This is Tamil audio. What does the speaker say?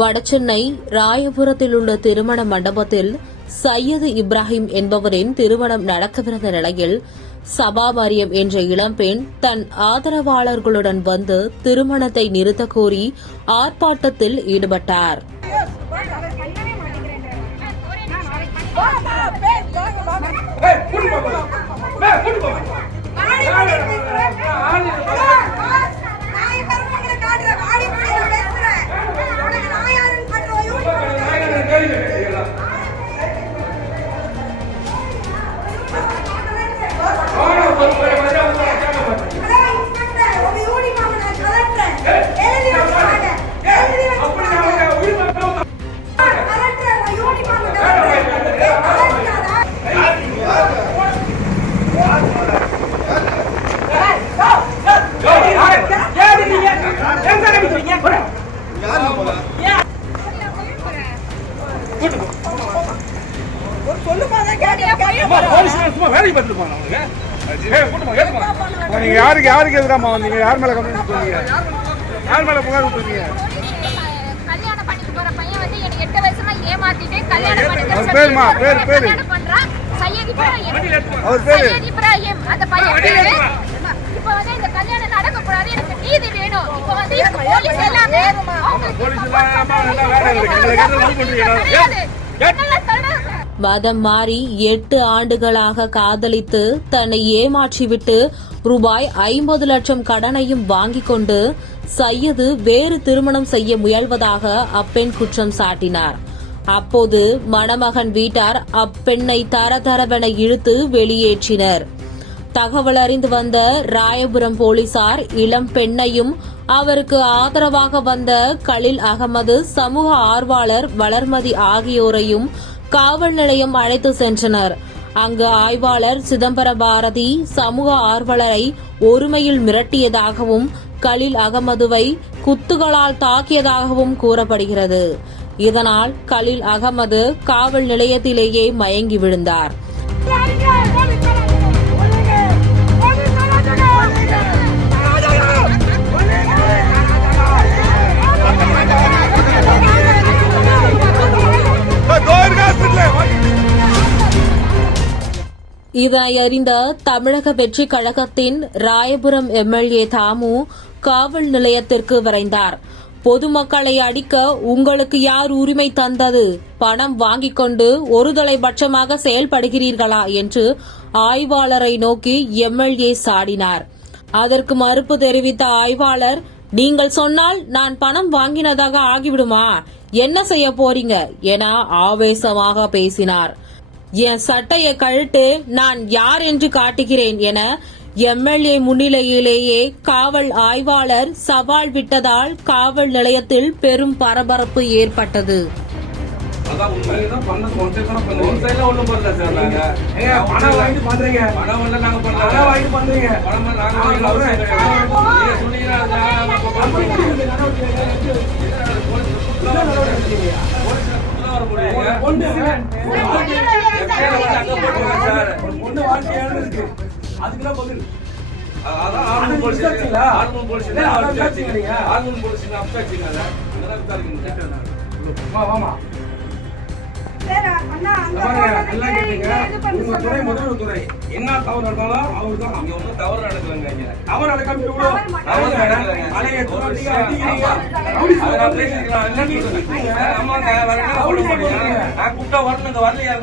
வடசென்னை ராயபுரத்தில் உள்ள திருமண மண்டபத்தில் சையது இப்ராஹிம் என்பவரின் திருமணம் நடக்கவிருந்த நிலையில் சபா மரியம் என்ற இளம்பெண் தன் ஆதரவாளர்களுடன் வந்து திருமணத்தை நிறுத்தக் கோரி ஆர்ப்பாட்டத்தில் ஈடுபட்டார். யாருக்கு எதிராமா வந்தீங்க? யார் மேல கம்ப்ளைண்ட் கொடுத்தீங்க? யார் மேல புகார் கொடுத்தீங்க? கல்யாணம் பண்ணிட்டு போற பையன் வந்து எனக்கு 8 வயசுல ஏமாத்திட்டு கல்யாணம் பண்ணிட்டு பேருமா பேரு பண்றான். சையத் இப்ராஹிம். அவர் பேரு சையத் இப்ராஹிம். அந்த பையன் பேரு. இப்போ வந்து இந்த கல்யாணம் நடக்க கூடாது, எனக்கு நீதி வேணும். இப்போ வந்து போலீஸ் எல்லாமே மதம் மாறி 8 ஆண்டுகளாக காதலித்து தன்னை ஏமாற்றிவிட்டு ரூபாய் 50 லட்சம் கடனையும் வாங்கிக் கொண்டு சையது வேறு திருமணம் செய்ய முயல்வதாக அப்பெண் குற்றம் சாட்டினார். அப்போது மணமகன் வீட்டார் அப்பெண்ணை தரதரவென இழுத்து வெளியேற்றினர். தகவல் அறிந்து வந்த ராயபுரம் போலீசார் இளம் பெண்ணையும் அவருக்கு ஆதரவாக வந்த கலில் அகமது, சமூக ஆர்வலர் வளர்மதி ஆகியோரையும் காவல் நிலையம் அழைத்து சென்றனர். அங்கு ஆய்வாளர் சிதம்பர பாரதி சமூக ஆர்வலரை ஒருமையில் மிரட்டியதாகவும் கலில் அகமதுவை குத்துகளால் தாக்கியதாகவும் கூறப்படுகிறது. இதனால் கலில் அகமது காவல் நிலையத்திலேயே மயங்கி விழுந்தார். இதனை அறிந்த தமிழக வெற்றி கழகத்தின் ராயபுரம் எம்எல்ஏ தாமு காவல் நிலையத்திற்கு விரைந்தார். பொதுமக்களை அடிக்க உங்களுக்கு யார் உரிமை தந்தது? பணம் வாங்கிக் கொண்டு ஒருதலைபட்சமாக செயல்படுகிறீர்களா என்று ஆய்வாளரை நோக்கி எம்எல்ஏ சாடினார். அதற்கு மறுப்பு தெரிவித்த ஆய்வாளர், நீங்கள் சொன்னால் நான் பணம் வாங்கினதாக ஆகிவிடுமா? என்ன செய்ய போறீங்க என ஆவேசமாக பேசினார். என் சட்டையை கழட்டு, நான் யார் என்று காட்டுகிறேன் என எம்எல்ஏ முன்னிலையிலேயே காவல் ஆய்வாளர் சவால் விட்டதால் காவல் நிலையத்தில் பெரும் பரபரப்பு ஏற்பட்டது. என்ன தவறு நடந்தாலும் அவரு தான் அங்க ஒன்றும் தவறு நடக்கலங்க. தவறு நடக்காம கூப்பிட்டா வரணுங்க, வரலையா?